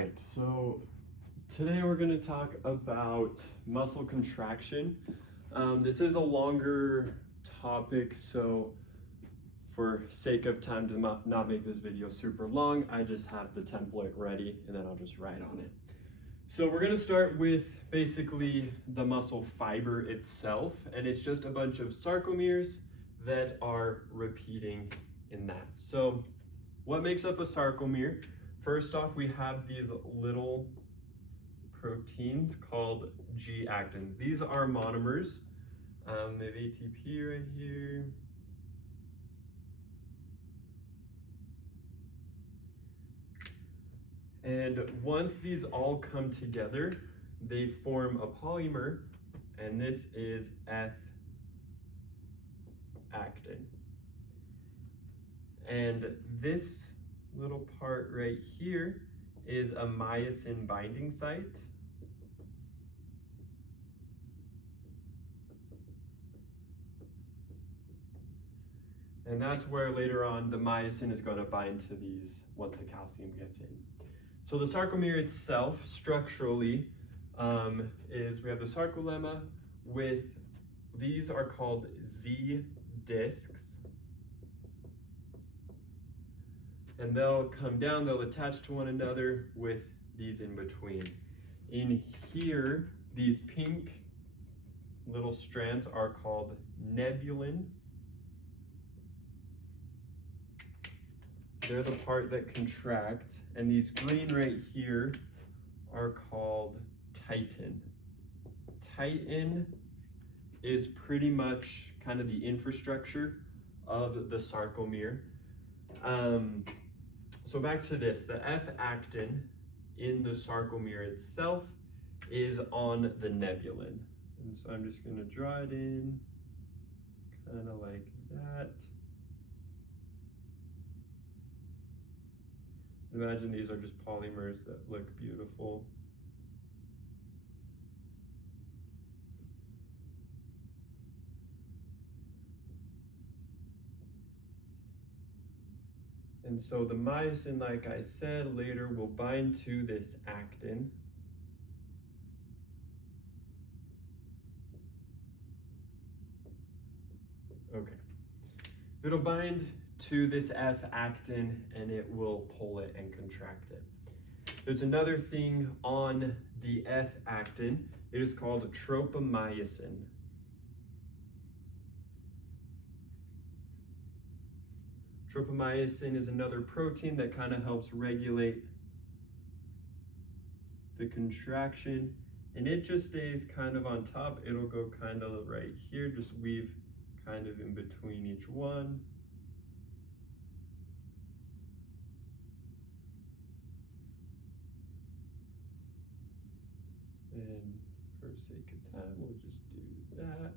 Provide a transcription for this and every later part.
right, so today we're going to talk about muscle contraction. This is a longer topic, so for sake of time to not make this video super long, I just have the template ready and then I'll just write on it. So we're going to start with basically the muscle fiber itself, and it's just a bunch of sarcomeres that are repeating in that. So what makes up a sarcomere? First off, we have these little proteins called G-actin. These are monomers. They have ATP right here. And once these all come together, they form a polymer, and this is F-actin. And this little part right here is a myosin binding site. And that's where later on the myosin is going to bind to these once the calcium gets in. So the sarcomere itself, structurally, is we have the sarcolemma with, these are called Z discs. And they'll come down, they'll attach to one another with these in between. In here, these pink little strands are called nebulin. They're the part that contracts, and these green right here are called titin. Titin is pretty much kind of the infrastructure of the sarcomere. So back to this, the F-actin in the sarcomere itself is on the nebulin. And so I'm just gonna draw it in, kind of like that. Imagine these are just polymers that look beautiful. And so the myosin, like I said, later will bind to this actin. Okay. It'll bind to this F-actin and it will pull it and contract it. There's another thing on the F-actin. It is called tropomyosin. Tropomyosin is another protein that kind of helps regulate the contraction, and it just stays kind of on top. It'll go kind of right here, just weave kind of in between each one. And for sake of time, we'll just do that.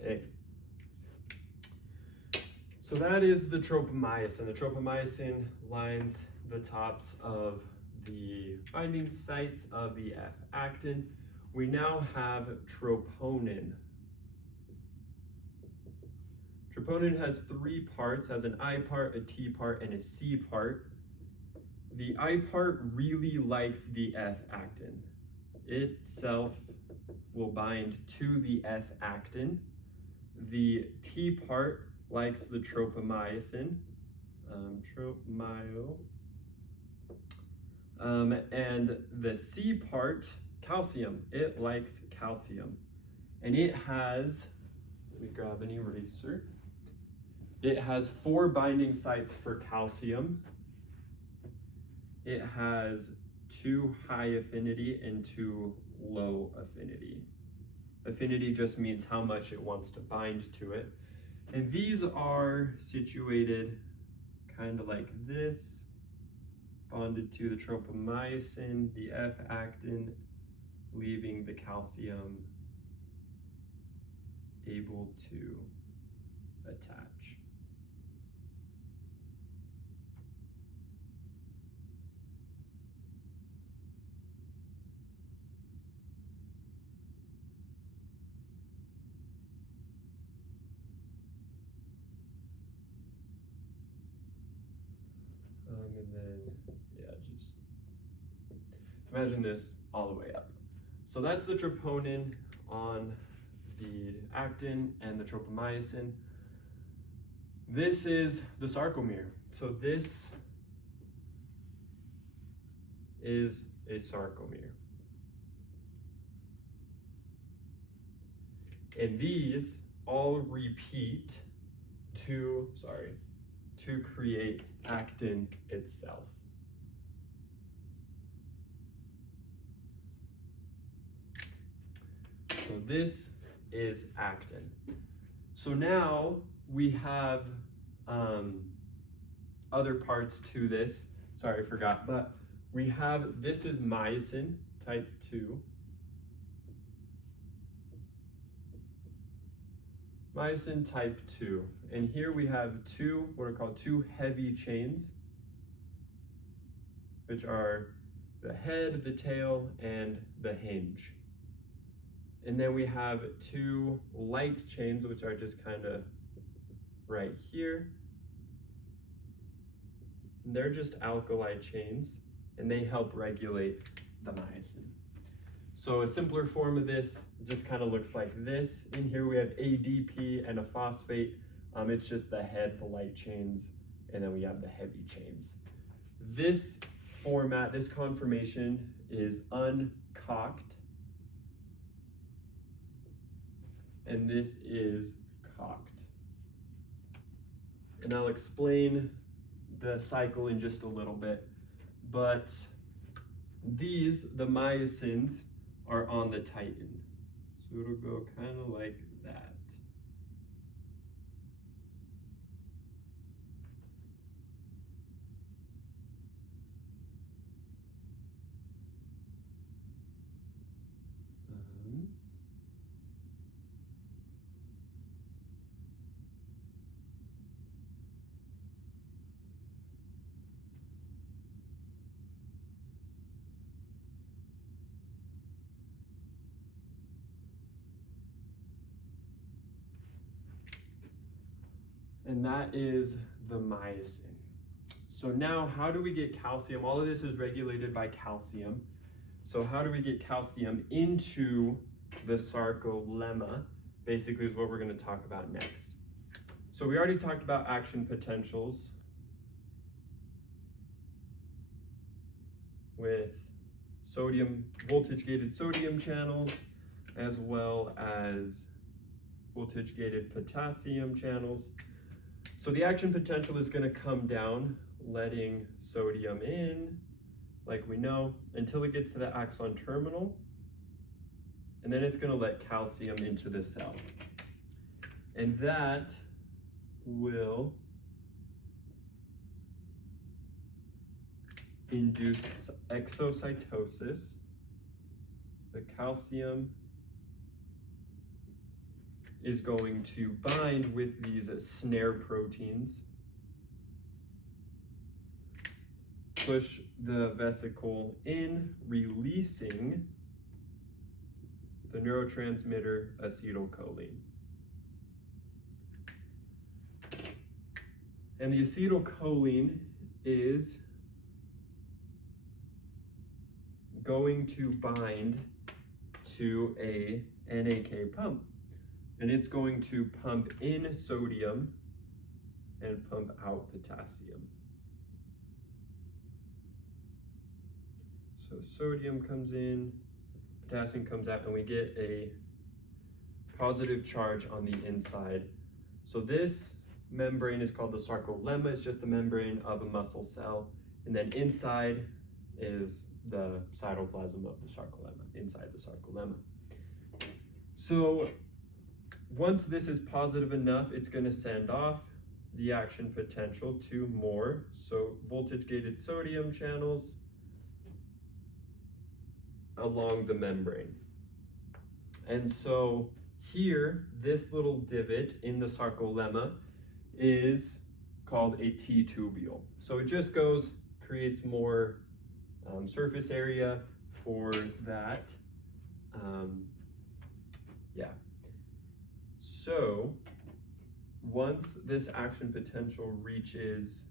Okay. So that is the tropomyosin. The tropomyosin lines the tops of the binding sites of the F-actin. We now have troponin. Troponin has three parts, has an I part, a T part, and a C part. The I part really likes the F-actin. Itself will bind to the F-actin. The T part likes the tropomyosin, and the C part, calcium, it likes calcium. And it has, let me grab an eraser. It has 4 binding sites for calcium. It has 2 high affinity and 2 low affinity. Affinity just means how much it wants to bind to it. And these are situated kind of like this, bonded to the tropomyosin, the F-actin, leaving the calcium able to attach. And then Imagine this all the way up. So that's the troponin on the actin and the tropomyosin. This is the sarcomere. So this is a sarcomere. And these all repeat to create actin itself. So this is actin. So now we have other parts to this. Sorry, I forgot, but we have, this is myosin type 2. Myosin type 2. And here we have what are called two heavy chains, which are the head, the tail, and the hinge. And then we have two light chains, which are just kind of right here. And they're just alkali chains, and they help regulate the myosin. So a simpler form of this just kind of looks like this. In here we have ADP and a phosphate. It's just the head, the light chains, and then we have the heavy chains. This format, this conformation is uncocked, and this is cocked. And I'll explain the cycle in just a little bit, but these, the myosins, are on the titin. So it'll go kind of like that. And that is the myosin. So now, how do we get calcium? All of this is regulated by calcium. So how do we get calcium into the sarcolemma? Basically is what we're going to talk about next. So we already talked about action potentials with sodium, voltage-gated sodium channels, as well as voltage-gated potassium channels. So the action potential is going to come down, letting sodium in, like we know, until it gets to the axon terminal, and then it's going to let calcium into the cell. And that will induce exocytosis. The calcium is going to bind with these snare proteins, push the vesicle in, releasing the neurotransmitter acetylcholine. And the acetylcholine is going to bind to a NAK pump. And it's going to pump in sodium and pump out potassium. So sodium comes in, potassium comes out, and we get a positive charge on the inside. So this membrane is called the sarcolemma. It's just the membrane of a muscle cell. And then inside is the cytoplasm of the sarcolemma, inside the sarcolemma. So once this is positive enough, it's going to send off the action potential to more voltage-gated sodium channels along the membrane. And so here, this little divot in the sarcolemma is called a T-tubule. So it just goes, creates more surface area for that. So once this action potential reaches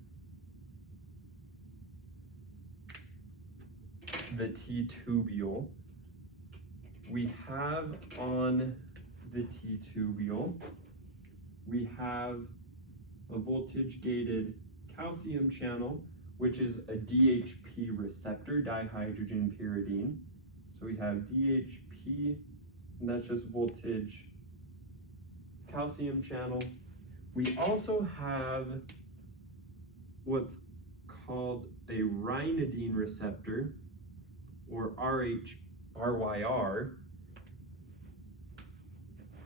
the T-tubule, we have on the T-tubule, we have a voltage-gated calcium channel, which is a DHP receptor, dihydrogen pyridine. So we have DHP, and that's just voltage calcium channel. We also have what's called a ryanodine receptor, or RYR.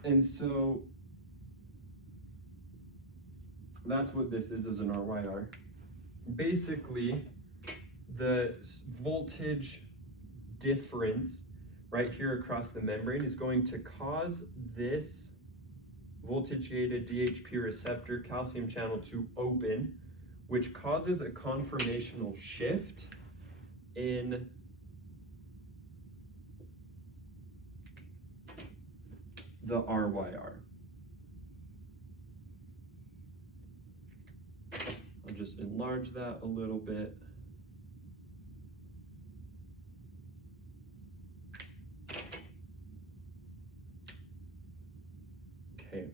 And so that's what this is an RYR. Basically, the voltage difference right here across the membrane is going to cause this voltage-gated DHP receptor calcium channel to open, which causes a conformational shift in the RYR. I'll just enlarge that a little bit. Okay.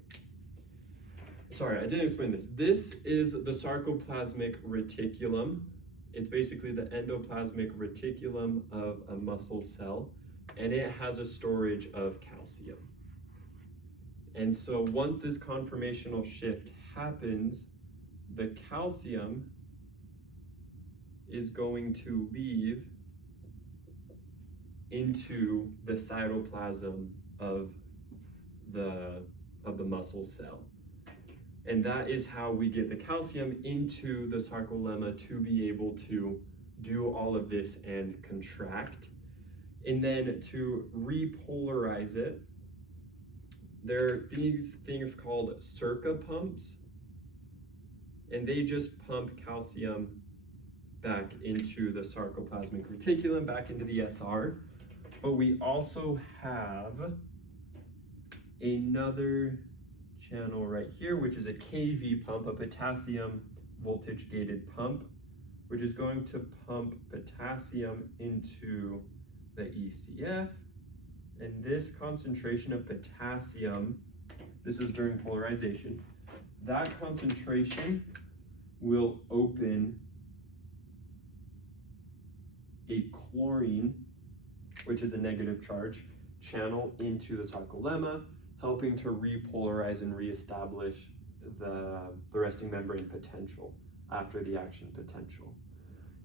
Sorry, I didn't explain this. This is the sarcoplasmic reticulum. It's basically the endoplasmic reticulum of a muscle cell, and it has a storage of calcium. And so once this conformational shift happens, the calcium is going to leave into the cytoplasm of the muscle cell. And that is how we get the calcium into the sarcolemma to be able to do all of this and contract. And then to repolarize it, there are these things called Circa pumps, and they just pump calcium back into the sarcoplasmic reticulum, back into the SR. But we also have another channel right here, which is a KV pump, a potassium voltage gated pump, which is going to pump potassium into the ECF. And this concentration of potassium, this is during polarization, that concentration will open a chlorine, which is a negative charge, channel into the sarcolemma, helping to repolarize and reestablish the resting membrane potential after the action potential.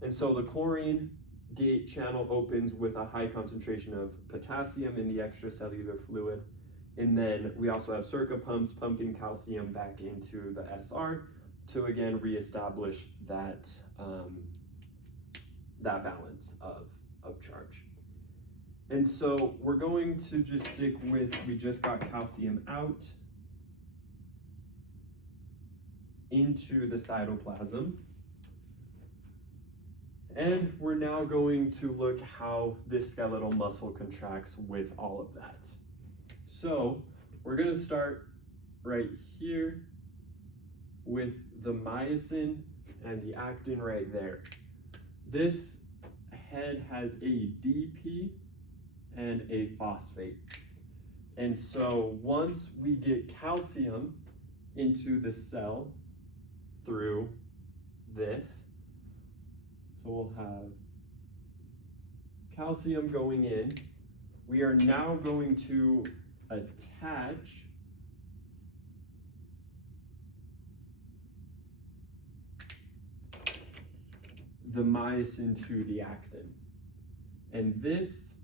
And so the chlorine gate channel opens with a high concentration of potassium in the extracellular fluid. And then we also have Circa pumps pumping calcium back into the SR to again reestablish that, that balance of charge. And so we're going to just stick with, we just got calcium out into the cytoplasm. And we're now going to look how this skeletal muscle contracts with all of that. So we're going to start right here with the myosin and the actin right there. This head has a DP and a phosphate. And so once we get calcium into the cell through this, so we'll have calcium going in, we are now going to attach the myosin to the actin. And this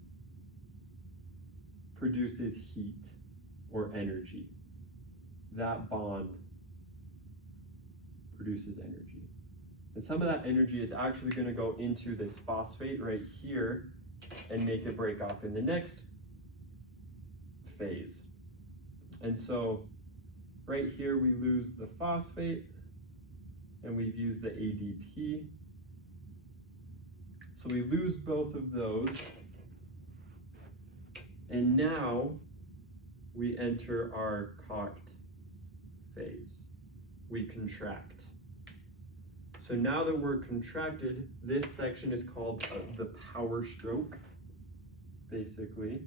produces heat or energy. That bond produces energy. And some of that energy is actually going to go into this phosphate right here and make it break off in the next phase. And so right here we lose the phosphate and we've used the ADP. So we lose both of those. And now we enter our cocked phase. We contract. So now that we're contracted, this section is called the power stroke, basically.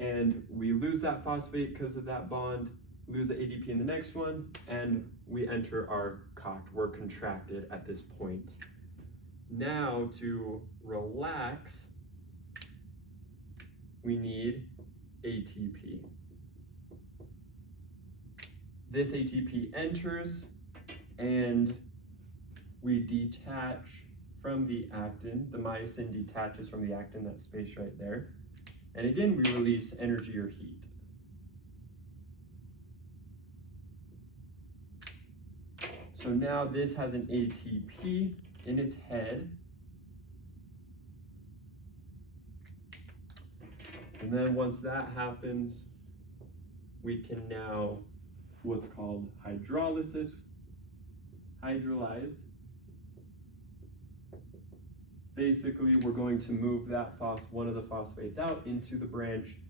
And we lose that phosphate because of that bond, lose the ADP in the next one, and we enter our cocked. We're contracted at this point. Now to relax, we need ATP. This ATP enters and we detach from the actin. The myosin detaches from the actin, that space right there. And again, we release energy or heat. So now this has an ATP in its head. And then once that happens, we can now what's called hydrolyze. Basically, we're going to move that one of the phosphates out into the branch,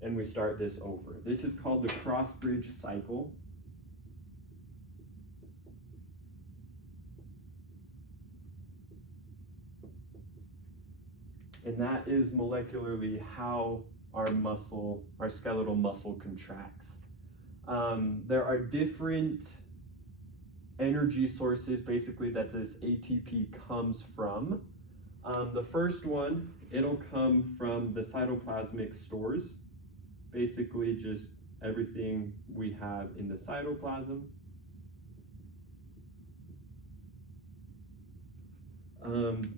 and we start this over. This is called the cross-bridge cycle. And that is molecularly how our skeletal muscle contracts. There are different energy sources, basically, that this ATP comes from. The first one, it'll come from the cytoplasmic stores, basically just everything we have in the cytoplasm.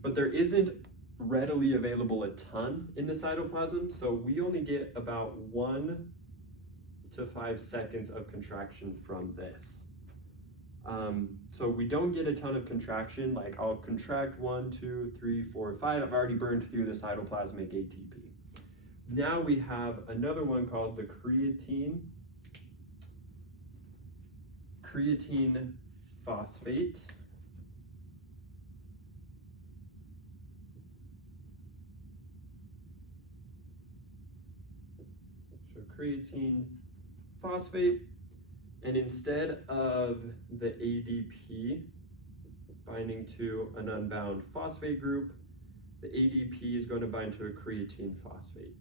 But there isn't readily available a ton in the cytoplasm, so we only get about 1 to 5 seconds of contraction from this. So we don't get a ton of contraction, like I'll contract 1, 2, 3, 4, 5, I've already burned through the cytoplasmic ATP. Now we have another one called the creatine phosphate. So creatine phosphate. And instead of the ADP binding to an unbound phosphate group, the ADP is going to bind to a creatine phosphate.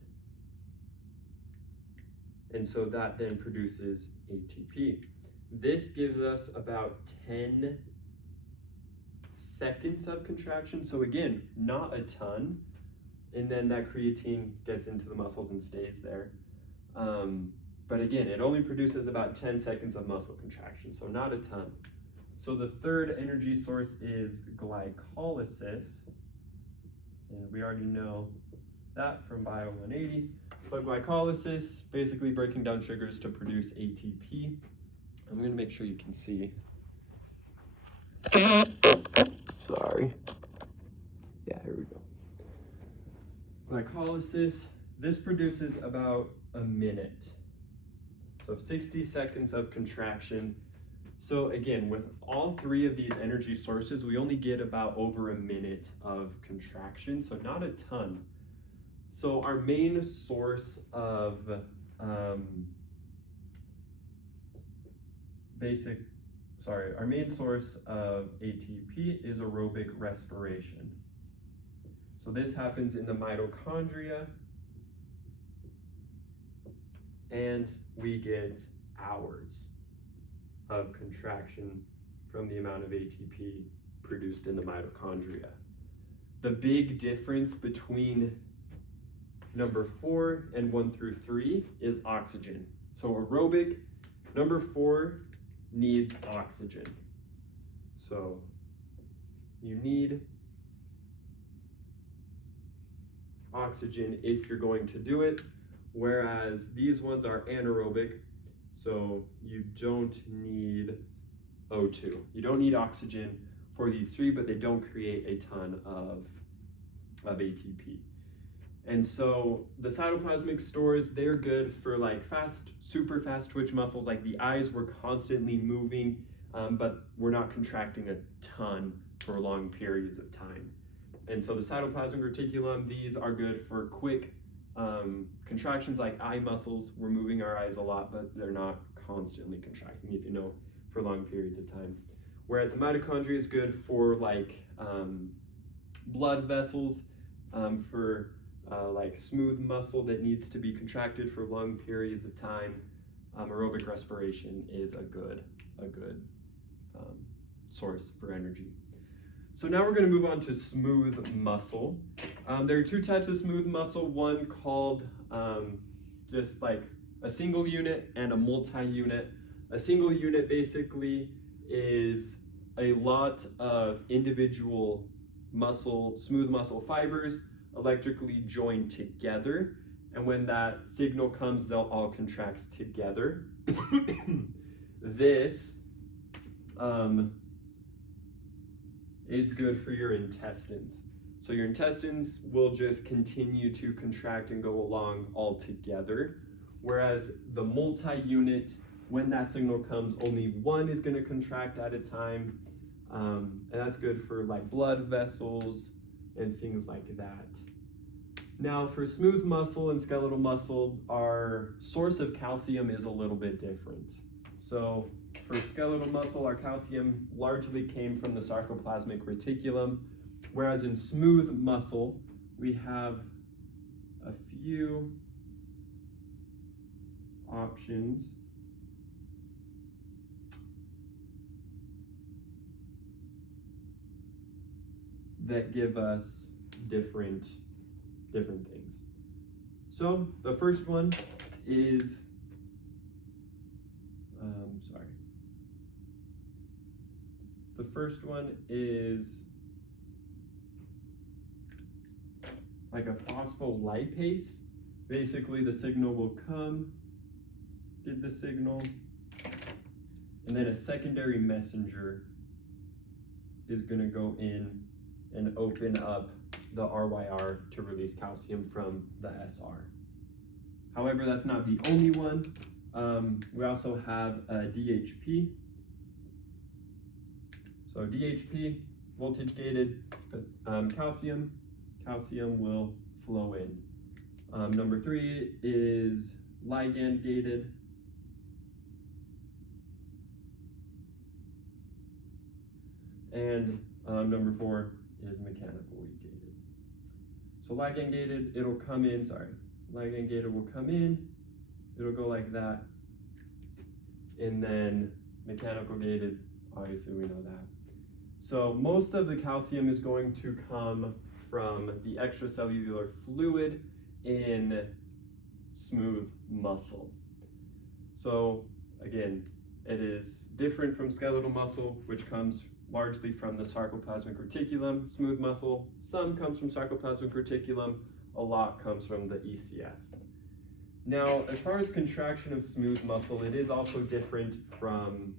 And so that then produces ATP. This gives us about 10 seconds of contraction. So again, not a ton. And then that creatine gets into the muscles and stays there. But again, it only produces about 10 seconds of muscle contraction, so not a ton. So the third energy source is glycolysis. And we already know that from Bio 180. But glycolysis, basically breaking down sugars to produce ATP. I'm gonna make sure you can see. Sorry. Yeah, here we go. Glycolysis, this produces about a minute. So 60 seconds of contraction. So again, with all three of these energy sources, we only get about over a minute of contraction, so not a ton. So our main source of our main source of ATP is aerobic respiration. So this happens in the mitochondria, and we get hours of contraction from the amount of ATP produced in the mitochondria. The big difference between number 4 and 1 through 3 is oxygen. So aerobic, number 4 needs oxygen. So you need oxygen if you're going to do it, whereas these ones are anaerobic, so you don't need O2. You don't need oxygen for these three, but they don't create a ton of ATP. And so the cytoplasmic stores, they're good for like super fast twitch muscles, like the eyes, we're constantly moving, but we're not contracting a ton for long periods of time. And so the cytoplasmic reticulum, these are good for quick contractions like eye muscles. We're moving our eyes a lot, but they're not constantly contracting, if you know, for long periods of time. Whereas the mitochondria is good for like blood vessels, for like smooth muscle that needs to be contracted for long periods of time. Aerobic respiration is a good source for energy. So now we're going to move on to smooth muscle. There are two types of smooth muscle, one called just like a single unit and a multi-unit. A single unit basically is a lot of individual smooth muscle fibers electrically joined together. And when that signal comes, they'll all contract together. This is good for your intestines. So your intestines will just continue to contract and go along all together. Whereas the multi-unit, when that signal comes, only one is going to contract at a time. And that's good for like blood vessels and things like that. Now for smooth muscle and skeletal muscle, our source of calcium is a little bit different. So for skeletal muscle, our calcium largely came from the sarcoplasmic reticulum, whereas in smooth muscle, we have a few options. That give us different things. So the first one is, the first one is like a phospholipase. Basically the signal will come, get the signal, and then a secondary messenger is going to go in and open up the RYR to release calcium from the SR. However, that's not the only one. We also have DHP. So DHP, voltage gated calcium will flow in. Number 3 is ligand gated. And number 4 is mechanically gated. So ligand gated, it'll come in, ligand gated will come in, it'll go like that. And then mechanical gated, obviously we know that. So most of the calcium is going to come from the extracellular fluid in smooth muscle. So again, it is different from skeletal muscle, which comes largely from the sarcoplasmic reticulum. Smooth muscle, some comes from sarcoplasmic reticulum, a lot comes from the ECF. Now, as far as contraction of smooth muscle, it is also different from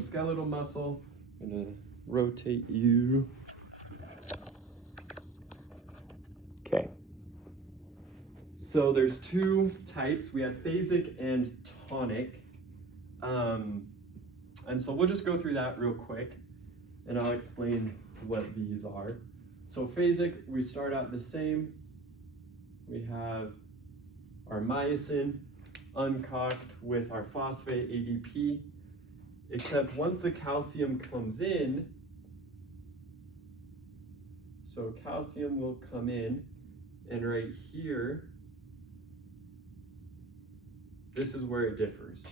skeletal muscle. I'm gonna rotate you. Okay. So there's two types. We have phasic and tonic. And so we'll just go through that real quick and I'll explain what these are. So phasic, we start out the same. We have our myosin uncocked with our phosphate ADP, except once the calcium comes in, so calcium will come in, and right here, this is where it differs.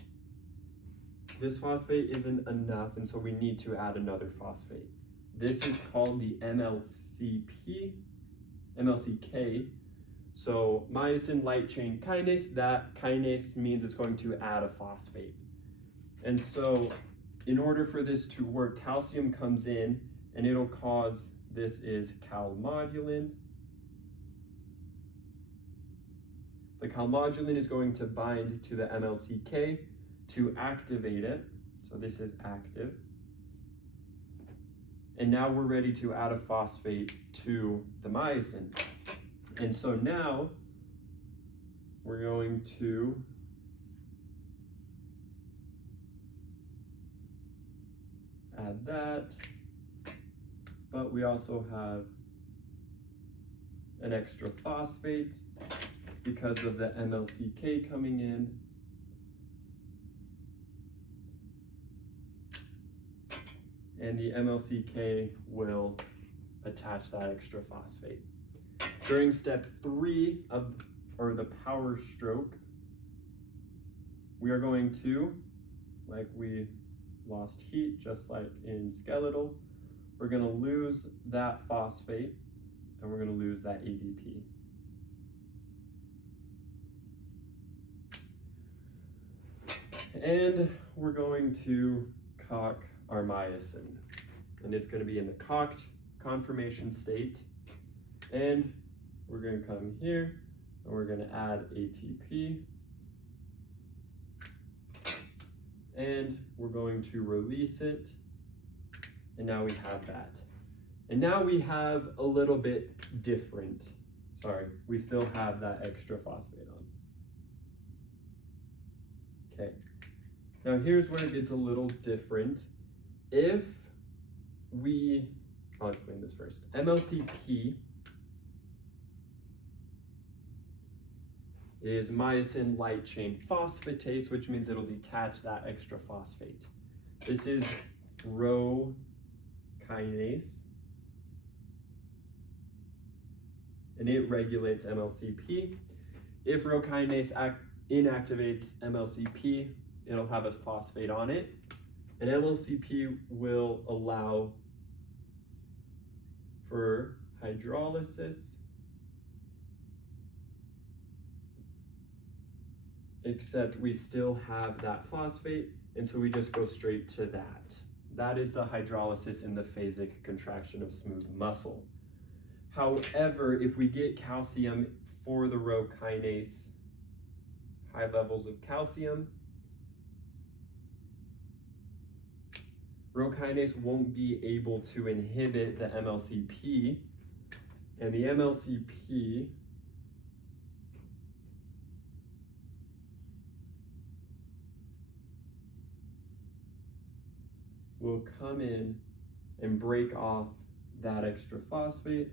This phosphate isn't enough, and so we need to add another phosphate. This is called the MLCK. So myosin light chain kinase, that kinase means it's going to add a phosphate. And so in order for this to work, calcium comes in and it'll cause, this is calmodulin. The calmodulin is going to bind to the MLCK to activate it. So this is active. And now we're ready to add a phosphate to the myosin. And so now we're going to add that, but we also have an extra phosphate because of the MLCK coming in. And the MLCK will attach that extra phosphate. During step 3 or the power stroke, we are going to, like we lost heat, just like in skeletal, we're going to lose that phosphate and we're going to lose that ADP. And we're going to cock our myosin, and it's going to be in the cocked conformation state, and we're going to come here and we're going to add ATP, and we're going to release it, and now we have that. And now we have a little bit different. Sorry, we still have that extra phosphate on. Okay, now here's where it gets a little different. If I'll explain this first. MLCP is myosin light chain phosphatase, which means it'll detach that extra phosphate. This is Rho kinase, and it regulates MLCP. If Rho kinase inactivates MLCP, it'll have a phosphate on it, and MLCP will allow for hydrolysis, except we still have that phosphate, and so we just go straight to that. That is the hydrolysis in the phasic contraction of smooth muscle. However, if we get calcium for the Rho kinase, high levels of calcium, Rho kinase won't be able to inhibit the MLCP, and the MLCP will come in and break off that extra phosphate.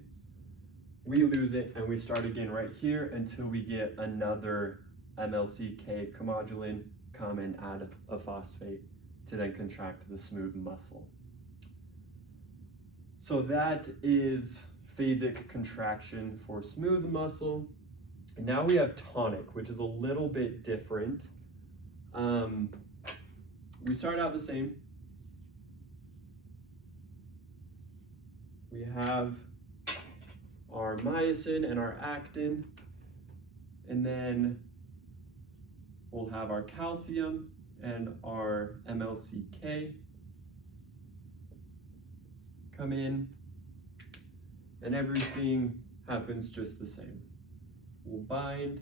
We lose it and we start again right here until we get another MLCK comodulin come and add a phosphate to then contract the smooth muscle. So that is phasic contraction for smooth muscle. And now we have tonic, which is a little bit different. We start out the same. We have our myosin and our actin, and then we'll have our calcium and our MLCK come in, and everything happens just the same. We'll bind,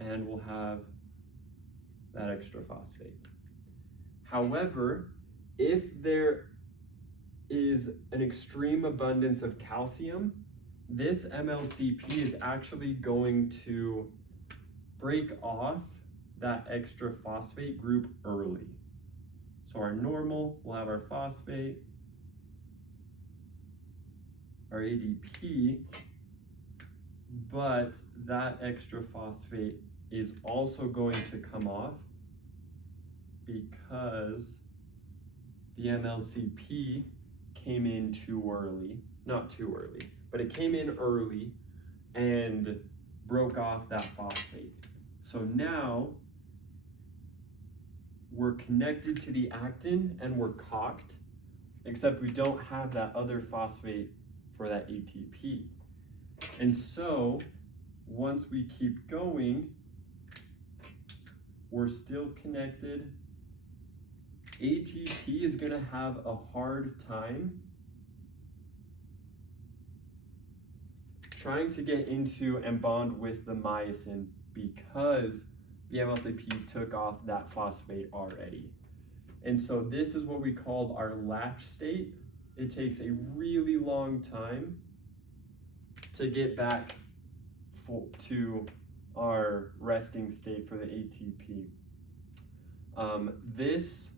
and we'll have that extra phosphate. However, if there is an extreme abundance of calcium, this MLCP is actually going to break off that extra phosphate group early. So our normal will have our phosphate, our ADP, but that extra phosphate is also going to come off because the MLCP came in too early, not too early, but it came in early and broke off that phosphate. So now we're connected to the actin and we're cocked, except we don't have that other phosphate for that ATP. And so once we keep going, we're still connected. ATP is going to have a hard time trying to get into and bond with the myosin because the MLCP took off that phosphate already. And so this is what we call our latch state. It takes a really long time to get back to our resting state for the ATP. This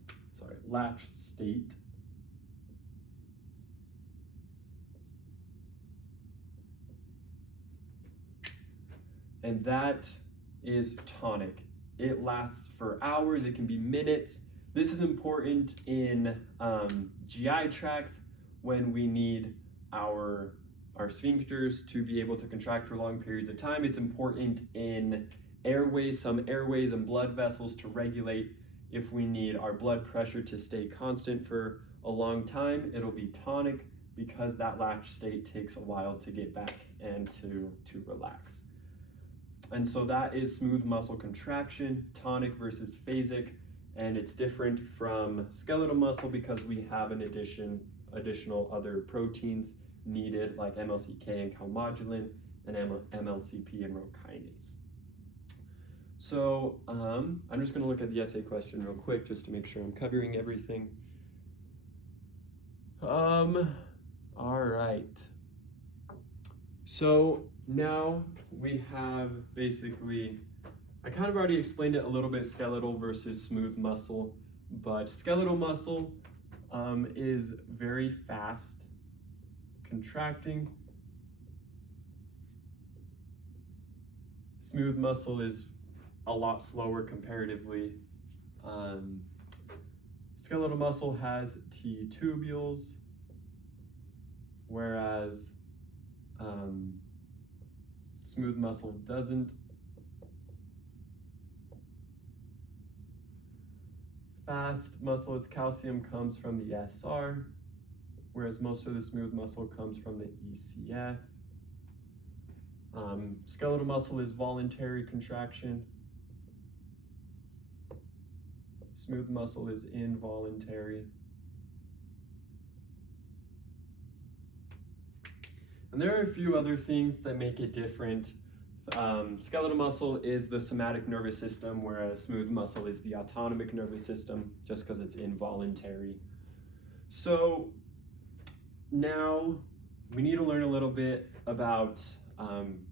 latch state. And that is tonic. It lasts for hours, it can be minutes. This is important in GI tract when we need our sphincters to be able to contract for long periods of time. It's important in airways, some airways and blood vessels to regulate if we need our blood pressure to stay constant for a long time. It'll be tonic because that latch state takes a while to get back and to relax. And so that is smooth muscle contraction, tonic versus phasic, and it's different from skeletal muscle because we have an additional other proteins needed like MLCK and calmodulin and MLCP and rho kinase. So I'm just going to look at the essay question real quick just to make sure I'm covering everything. All right. So now we have basically, I kind of already explained it a little bit, skeletal versus smooth muscle, but skeletal muscle is very fast contracting. Smooth muscle is a lot slower comparatively. Skeletal muscle has T tubules, whereas smooth muscle doesn't. Fast muscle, its calcium comes from the SR, whereas most of the smooth muscle comes from the ECF. Skeletal muscle is voluntary contraction. Smooth muscle is involuntary. And there are a few other things that make it different. Skeletal muscle is the somatic nervous system, whereas smooth muscle is the autonomic nervous system, just because it's involuntary. So now we need to learn a little bit about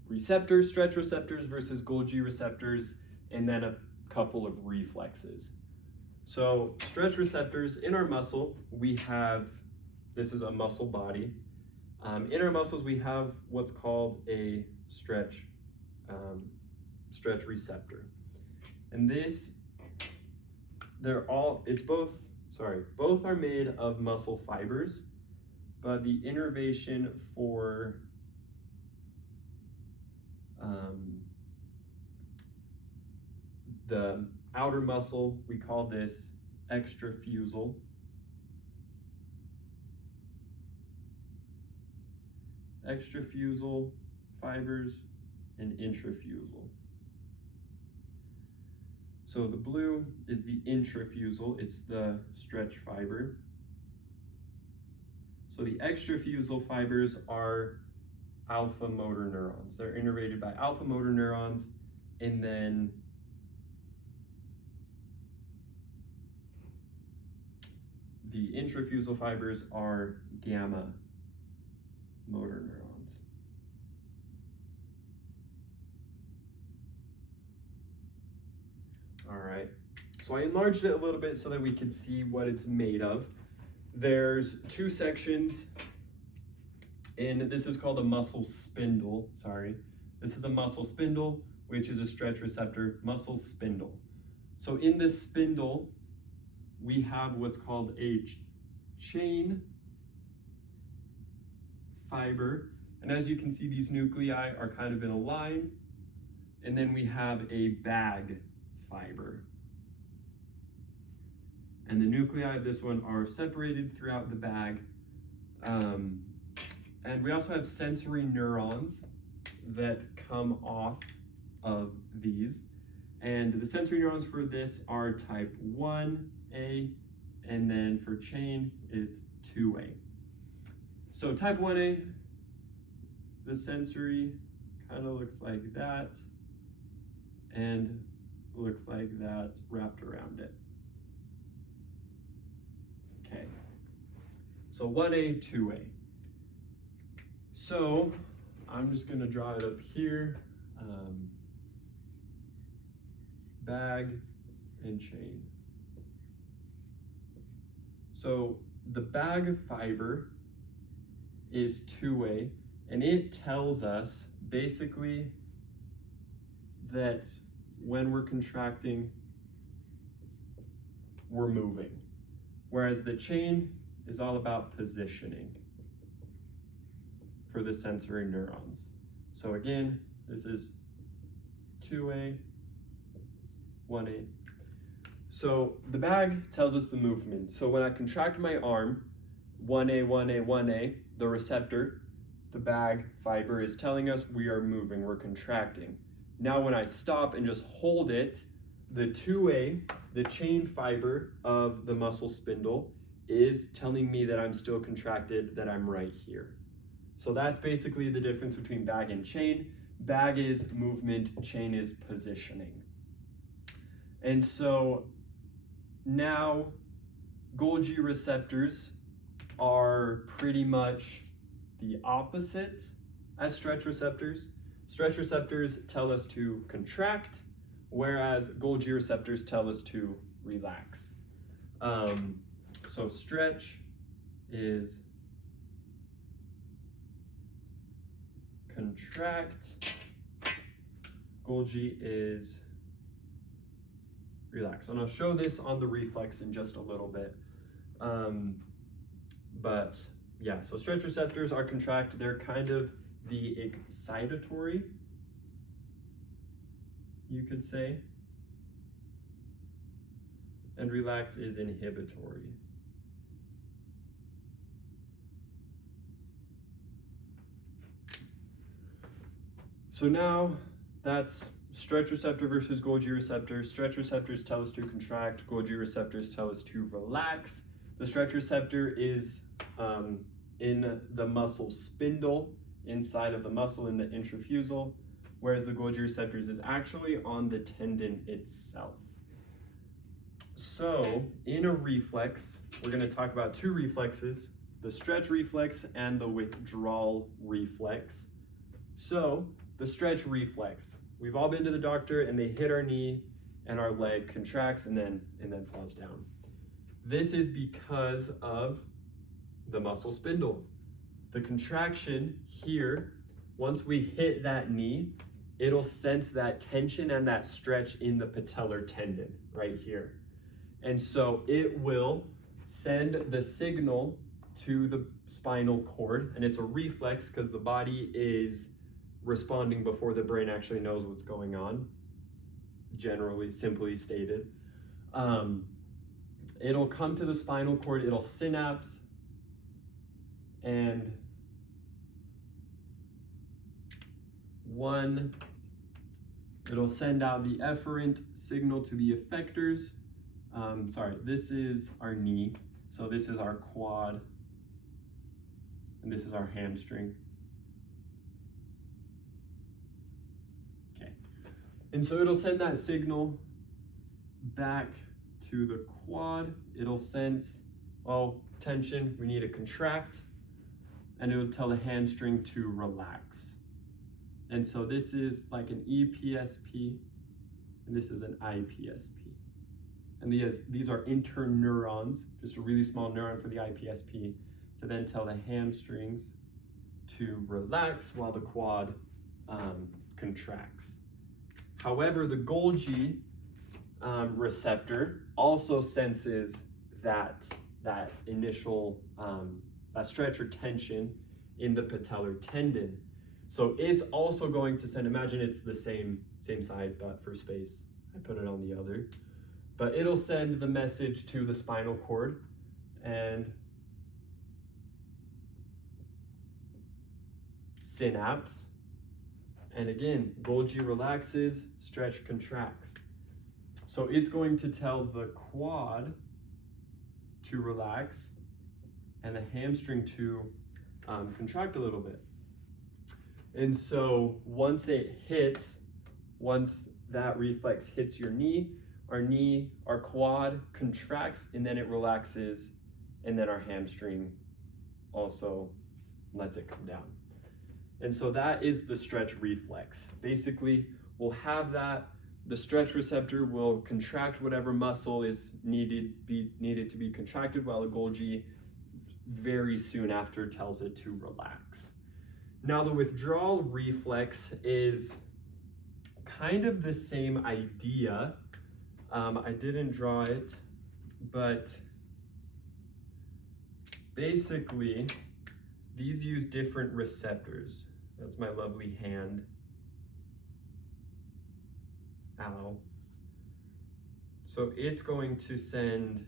receptors, stretch receptors versus Golgi receptors, and then a couple of reflexes. So stretch receptors in our muscle, we have, this is a muscle body. In our muscles, we have what's called a stretch receptor. And this, both are made of muscle fibers, but the innervation for the outer muscle, we call this extrafusal. Extrafusal fibers and intrafusal. So the blue is the intrafusal, it's the stretch fiber. So the extrafusal fibers are alpha motor neurons. They're innervated by alpha motor neurons, and then the intrafusal fibers are gamma motor neurons. All right, so I enlarged it a little bit so that we could see what it's made of. There's two sections, and this is called a muscle spindle, This is a muscle spindle, which is a stretch receptor muscle spindle. So in this spindle, we have what's called a chain fiber. And as you can see, these nuclei are kind of in a line. And then we have a bag fiber. And the nuclei of this one are separated throughout the bag. And we also have sensory neurons that come off of these. And the sensory neurons for this are type 1A, and then for chain, it's 2A. So type 1A, the sensory kind of looks like that, and looks like that wrapped around it. Okay, so 1A, 2A. So I'm just gonna draw it up here. Bag and chain. So the bag fiber is two-way, and it tells us basically that when we're contracting, we're moving. Whereas the chain is all about positioning for the sensory neurons. So again, this is 2A, 1A. So the bag tells us the movement. So when I contract my arm, 1A, 1A, 1A, the receptor, the bag fiber is telling us we are moving, we're contracting. Now when I stop and just hold it, the 2A, the chain fiber of the muscle spindle, is telling me that I'm still contracted, that I'm right here. So that's basically the difference between bag and chain. Bag is movement, chain is positioning. And so now Golgi receptors are pretty much the opposite as stretch receptors. Stretch receptors tell us to contract, whereas Golgi receptors tell us to relax. So stretch is contract, Golgi is relax. And I'll show this on the reflex in just a little bit. But yeah, so stretch receptors are contract. They're kind of the excitatory, you could say. And relax is inhibitory. So now that's stretch receptor versus Golgi receptor. Stretch receptors tell us to contract, Golgi receptors tell us to relax. The stretch receptor is in the muscle spindle, inside of the muscle in the intrafusal, whereas the Golgi receptors is actually on the tendon itself. So in a reflex, we're going to talk about two reflexes, the stretch reflex and the withdrawal reflex. So the stretch reflex, we've all been to the doctor and they hit our knee and our leg contracts and then falls down. This is because of the muscle spindle. The contraction here, once we hit that knee, it'll sense that tension and that stretch in the patellar tendon right here. And so it will send the signal to the spinal cord, and it's a reflex because the body is responding before the brain actually knows what's going on, generally, simply stated. It'll come to the spinal cord, it'll synapse, and it'll send out the efferent signal to the effectors. This is our knee, so this is our quad, and this is our hamstring. Okay, and so it'll send that signal back to the quad. It'll sense, oh, tension, we need to contract, and it'll tell the hamstring to relax. And so this is like an EPSP, and this is an IPSP. And these are interneurons, just a really small neuron for the IPSP, to then tell the hamstrings to relax while the quad contracts. However, the Golgi receptor also senses that initial that stretch or tension in the patellar tendon. So it's also going to send, imagine it's the same side, but for space, I put it on the other. But it'll send the message to the spinal cord and synapse. And again, Golgi relaxes, stretch contracts. So it's going to tell the quad to relax and the hamstring to contract a little bit. And so once that reflex hits your knee, our quad contracts and then it relaxes, and then our hamstring also lets it come down. And so that is the stretch reflex. Basically, we'll have that the stretch receptor will contract whatever muscle is needed to be contracted, while the Golgi very soon after tells it to relax. Now the withdrawal reflex is kind of the same idea. I didn't draw it, but basically these use different receptors. That's my lovely hand. Ow. So it's going to send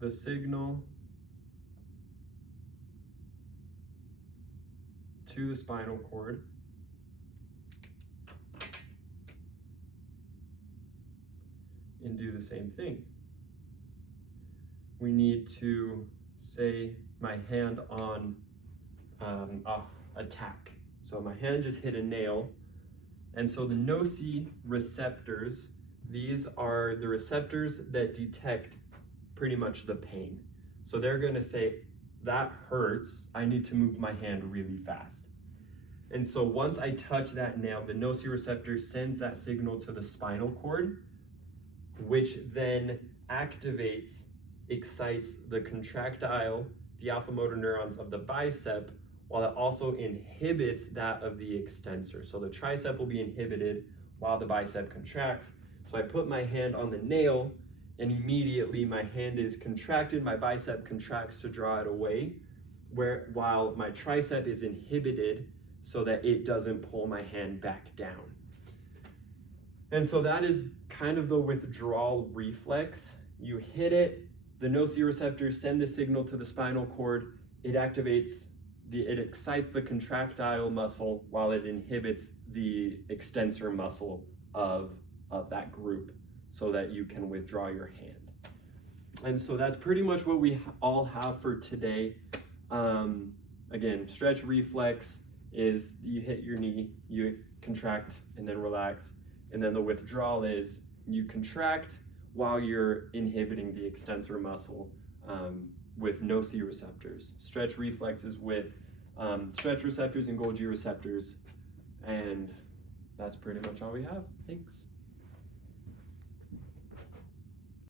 the signal to the spinal cord, and do the same thing. We need to say my hand on attack. So my hand just hit a nail, and so the nociceptors, these are the receptors that detect pretty much the pain. So they're gonna say, that hurts, I need to move my hand really fast. And so once I touch that nail, the nociceptor sends that signal to the spinal cord, which then excites the contractile, the alpha motor neurons of the bicep, while it also inhibits that of the extensor. So the tricep will be inhibited while the bicep contracts. So I put my hand on the nail, and immediately my hand is contracted, my bicep contracts to draw it away, while my tricep is inhibited so that it doesn't pull my hand back down. And so that is kind of the withdrawal reflex. You hit it, the nociceptors send the signal to the spinal cord, it excites the contractile muscle while it inhibits the extensor muscle of that group so that you can withdraw your hand. And so that's pretty much what we all have for today. Again, stretch reflex is you hit your knee, you contract and then relax. And then the withdrawal is you contract while you're inhibiting the extensor muscle with nociceptors. Stretch reflex is with stretch receptors and Golgi receptors. And that's pretty much all we have. Thanks.